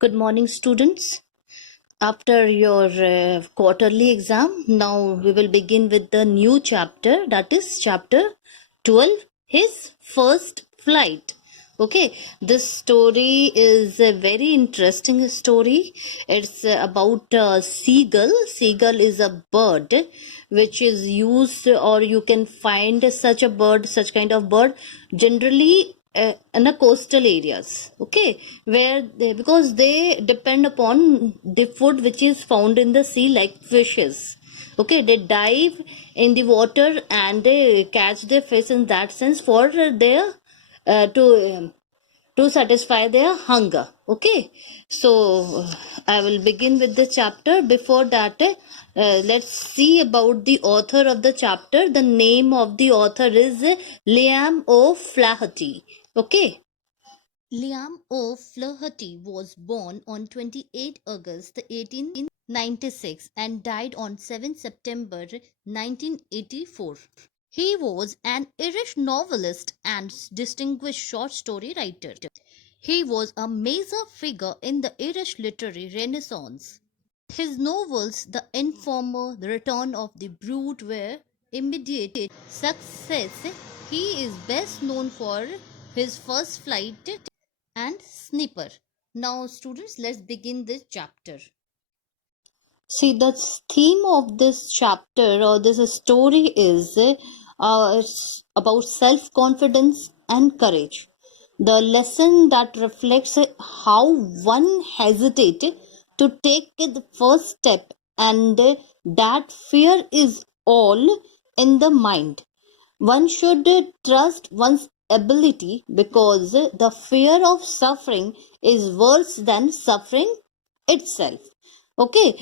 Good morning, students. After your quarterly exam, now we will begin with the new chapter, that is chapter 12, his first flight. Okay, this story is a very interesting story. It's about a seagull. Seagull is a bird which is used, or you can find such a bird, such kind of bird generally in the coastal areas, okay, where because they depend upon the food which is found in the sea, like fishes. Okay, they dive in the water and they catch the fish in that sense for their to satisfy their hunger. Okay, so I will begin with the chapter. Before that, let's see about the author of the chapter. The name of the author is Liam O'Flaherty. Okay, Liam O'Flaherty was born on 28 August 1896 and died on 7 September 1984. He was an Irish novelist and distinguished short story writer. He was a major figure in the Irish literary renaissance. His novels The Informer, The Return of the Brute were immediate success. He is best known for his First Flight and Snipper. Now, students, let's begin this chapter. See, the theme of this chapter or this story is it's about self confidence and courage. The lesson that reflects how one hesitated to take the first step, and that fear is all in the mind. One should trust one's ability because the fear of suffering is worse than suffering itself. Okay,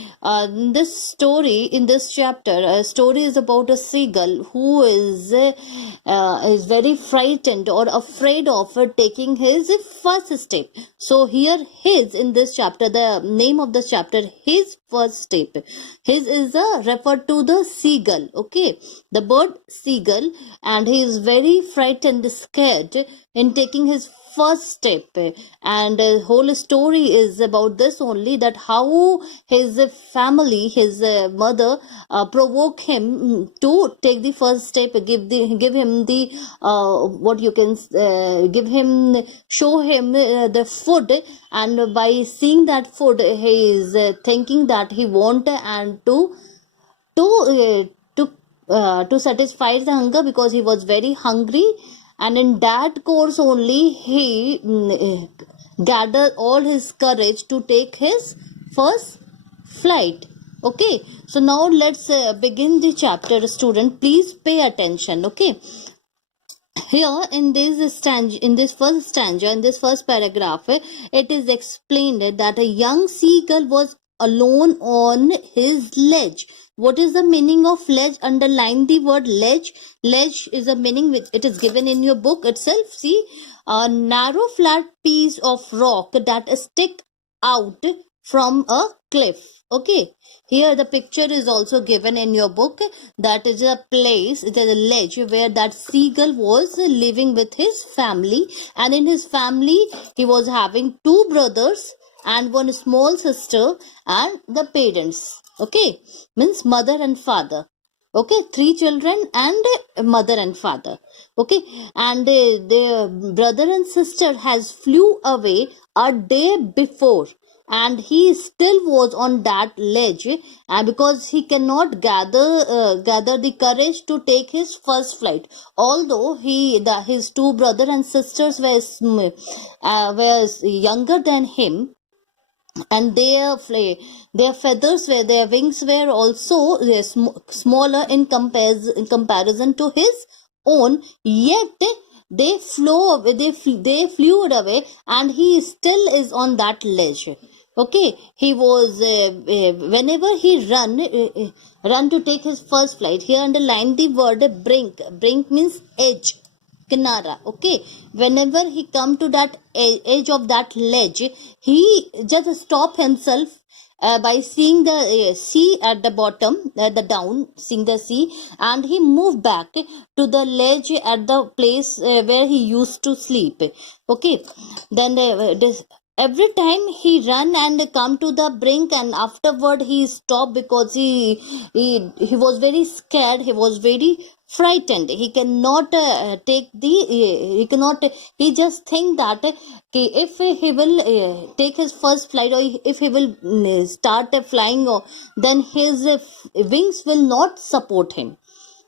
this story in this chapter, a story is about a seagull who is very frightened or afraid of taking his first step. So here, his in this chapter, the name of the chapter, his first step. His is a refer to the seagull. Okay, the bird seagull, and he is very frightened, scared in taking his first step. And whole story is about this only, that how his family, his mother provoke him to take the first step, give him the what you can give him, show him the food, and by seeing that food he is thinking that he want and to uh, to satisfy the hunger, because he was very hungry, and in that course only he gathered all his courage to take his first flight. Okay, so now let's begin the chapter. Student, please pay attention. Okay, here in this stanza, in this first stanza, in this first paragraph, it is explained that a young seagull was alone on his ledge. What is the meaning of ledge? Underline the word ledge. Ledge is a meaning which it is given in your book itself. See, a narrow flat piece of rock that stick out from a cliff. Okay, here the picture is also given in your book. That is a place, it is a ledge where that seagull was living with his family, and in his family he was having two brothers and one small sister and the parents. Okay, means mother and father. Okay, three children and mother and father. Okay, and their brother and sister has flew away a day before, and he still was on that ledge, and because he cannot gather the courage to take his first flight, although his two brother and sisters were younger than him, and their feathers were, their wings were also smaller in comparison to his own, yet they flew away, and he still is on that ledge. Okay, he was whenever he run to take his first flight. Here underline the word brink. Brink means edge, kinara. Okay, whenever he come to that edge of that ledge, he just stop himself by seeing the sea at the bottom, at the down, seeing the sea, and he moved back to the ledge at the place where he used to sleep. Okay, then every time he run and come to the brink, and afterward he stopped because he was very scared, he was very frightened. He cannot take the he cannot, he just think that if he will take his first flight, or if he will start flying, or then his wings will not support him.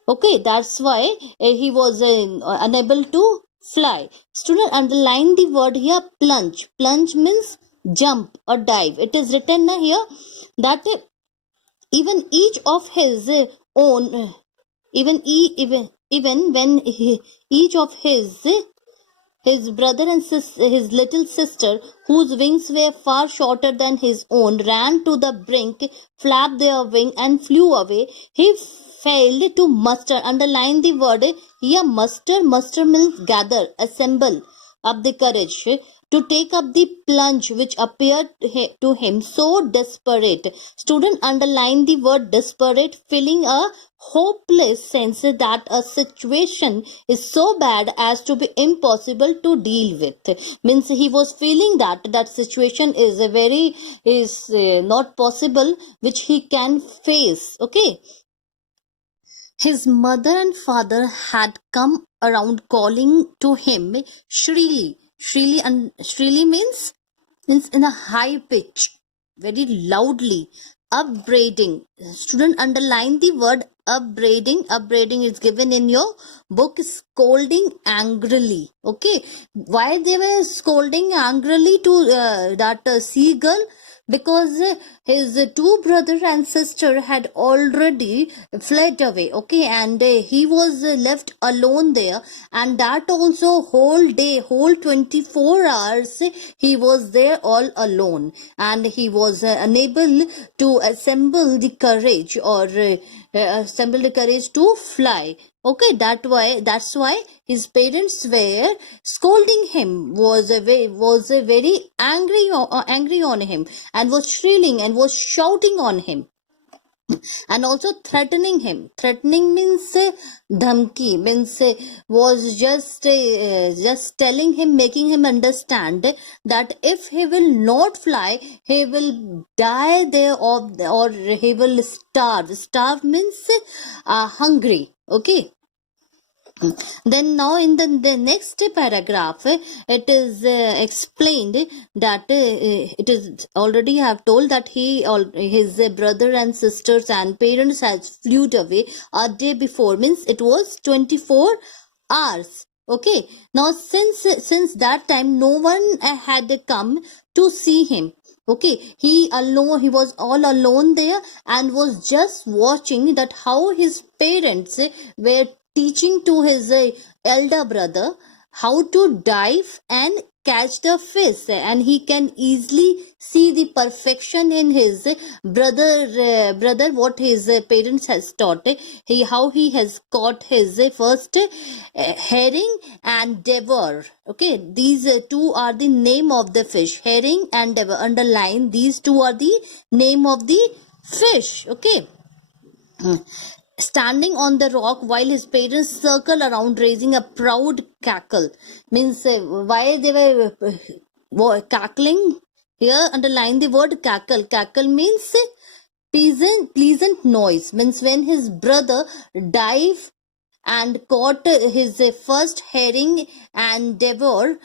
Okay, that's why he was unable to fly. Student, underline the word here, plunge. Plunge means jump or dive. It is written here that even each of his own, even when each of his brother and his little sister, whose wings were far shorter than his own, ran to the brink, flapped their wing, and flew away. He failed to muster. Underline the word here, muster. Muster means gather, assemble up the courage to take up the plunge which appeared to him so desperate. Student, underline the word desperate, feeling a hopeless sense that a situation is so bad as to be impossible to deal with. Means he was feeling that that situation is not possible, which he can face. Okay, his mother and father had come around calling to him shrilly. Shrilly, and shrilly means in a high pitch, very loudly, upbraiding. Student, underline the word upbraiding. Upbraiding is given in your book, scolding angrily. Okay, why they were scolding angrily to that seagull? Because his two brother and sister had already fled away. Okay, and he was left alone there, and that also whole day, whole 24 hours he was there all alone, and he was unable to assemble the courage, or assemble the courage to fly. Okay, that's why his parents were scolding him, was very angry on him, and was shrilling and was shouting on him, and also threatening him. Threatening means dhamki, means was just telling him, making him understand that if he will not fly, he will die there, or he will starve. Starve means hungry. Okay, then now in the next paragraph it is explained that it is already have told that his brother and sisters and parents has flew away a day before, means it was 24 hours. Okay, now since that time no one had come to see him. Okay, he was all alone there, and was just watching that how his parents were teaching to his elder brother how to dive and catch the fish, and he can easily see the perfection in his brother what his parents has taught. How he has caught his first herring and devor. Okay, these two are the name of the fish, herring and devor. Underline, these two are the name of the fish. Okay, standing on the rock while his parents circle around raising a proud cackle, means why they were cackling here. Underline the word cackle. Cackle means pleasant noise, means when his brother dive and caught his first herring and devor,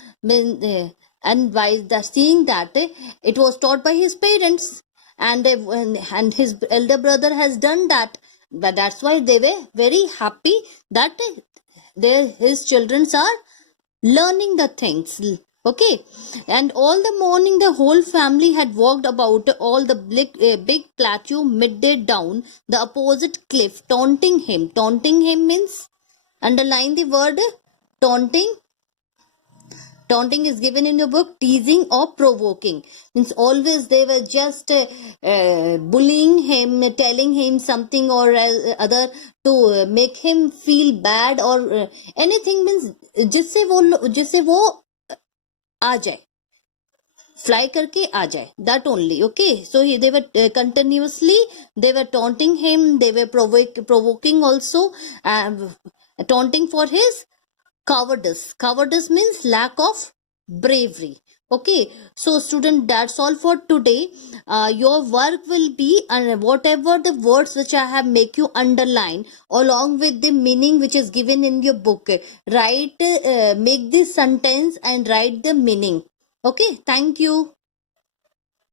and by seeing that it was taught by his parents, and his elder brother has done that, but that's why they were very happy that his children are learning the things. Okay, and all the morning the whole family had walked about all the big plateau midday down the opposite cliff, taunting him. Taunting him means, underline the word taunting. Taunting is given in your book, teasing or provoking, means always they were just bullying him, telling him something or other to make him feel bad, or anything, means जिससे वो आ जाए, fly करके आ जाए, that only. Okay, so they were continuously they were taunting him, they were provoking also, taunting for his cowardice. Cowardice means lack of bravery. Okay, so student, that's all for today. Your work will be whatever the words which I have make you underline along with the meaning which is given in your book. Write, make this sentence and write the meaning. Okay, thank you.